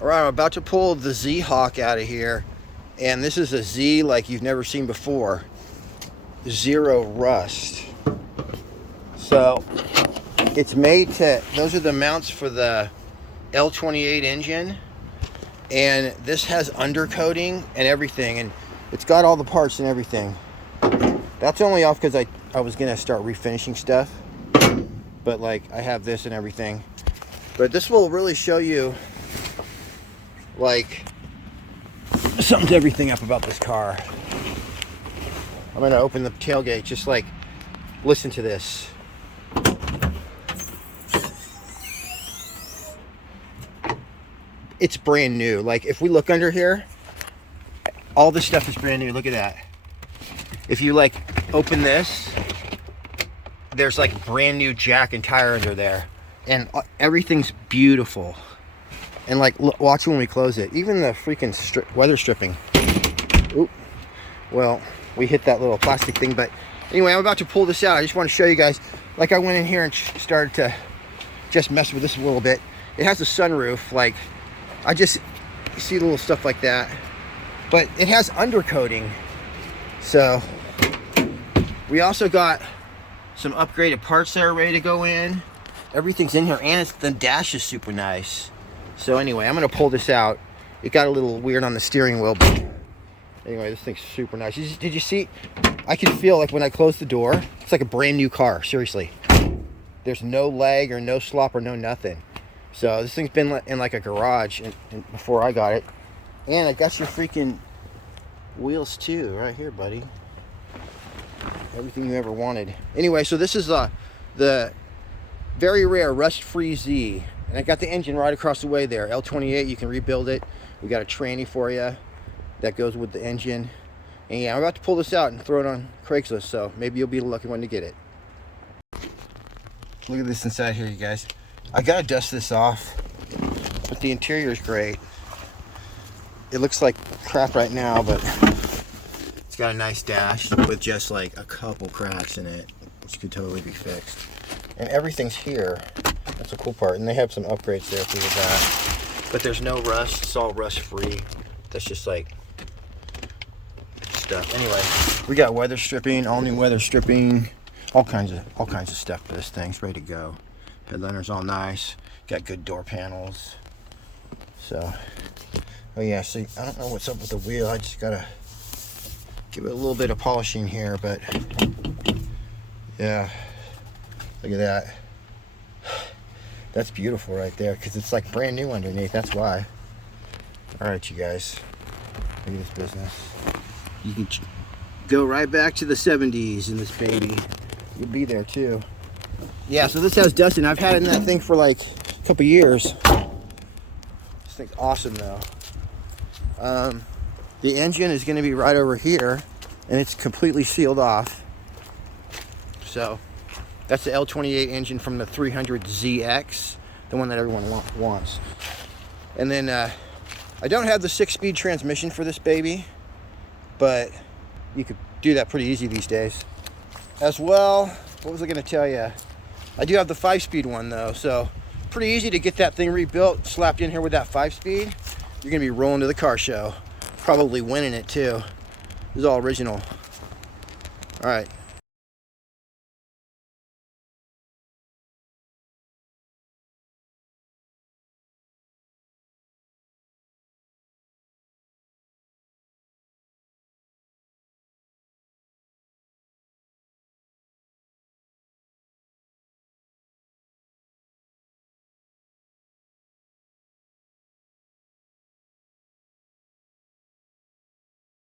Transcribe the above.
All right, I'm about to pull the Z Hawk out of here, and this is a Z like you've never seen before. Zero rust. So it's made to, those are the mounts for the L28 engine, and this has undercoating and everything, and it's got all the parts and everything. That's only off because I was gonna start refinishing stuff, but like I have this and everything. But this will really show you like sums everything up about this car. I'm gonna open the tailgate, just like listen to this. It's brand new. Like if we look under here, all this stuff is brand new. Look at that. If you like open this, there's like brand new jack and tire under there, and everything's beautiful. And like, watch when we close it. Even the freaking weather stripping. Oop. Well, we hit that little plastic thing, but anyway, I'm about to pull this out. I just want to show you guys. Like I went in here and started to just mess with this a little bit. It has a sunroof. Like I just see little stuff like that, but it has undercoating. So we also got some upgraded parts that are ready to go in. Everything's in here, and the dash is super nice. So anyway, I'm gonna pull this out. It got a little weird on the steering wheel, but anyway, this thing's super nice. Did you see? I can feel like when I close the door, it's like a brand new car, seriously. There's no lag or no slop or no nothing. So this thing's been in like a garage before I got it. And I got your freaking wheels too, right here, buddy. Everything you ever wanted. Anyway, so this is the very rare rust-free Z. And I got the engine right across the way there. L28, you can rebuild it. We got a tranny for you that goes with the engine. And yeah, I'm about to pull this out and throw it on Craigslist, so maybe you'll be the lucky one to get it. Look at this inside here, you guys. I gotta dust this off, but the interior is great. It looks like crap right now, but it's got a nice dash with just like a couple cracks in it, which could totally be fixed. And everything's here. That's a cool part, and they have some upgrades there for that. But there's no rust. It's all rust free. That's just like stuff. Anyway, we got weather stripping, all new weather stripping, all kinds of stuff for this thing. It's ready to go. Headliner's all nice. Got good door panels. So, oh yeah. See, I don't know what's up with the wheel. I just gotta give it a little bit of polishing here, but yeah. Look at that. That's beautiful right there, because it's like brand new underneath. That's why. All right, you guys. Look at this business. You can go right back to the 70s in this baby. You'll be there too. Yeah, so this has Datsun. I've had it in that thing for like a couple years. This thing's awesome though. The engine is going to be right over here, and it's completely sealed off. So that's the L28 engine from the 300ZX, the one that everyone wants. And then I don't have the 6-speed transmission for this baby, but you could do that pretty easy these days. As well, what was I gonna tell you? I do have the 5-speed one though, so pretty easy to get that thing rebuilt, slapped in here with that 5-speed. You're gonna be rolling to the car show. Probably winning it too. This is all original. All right.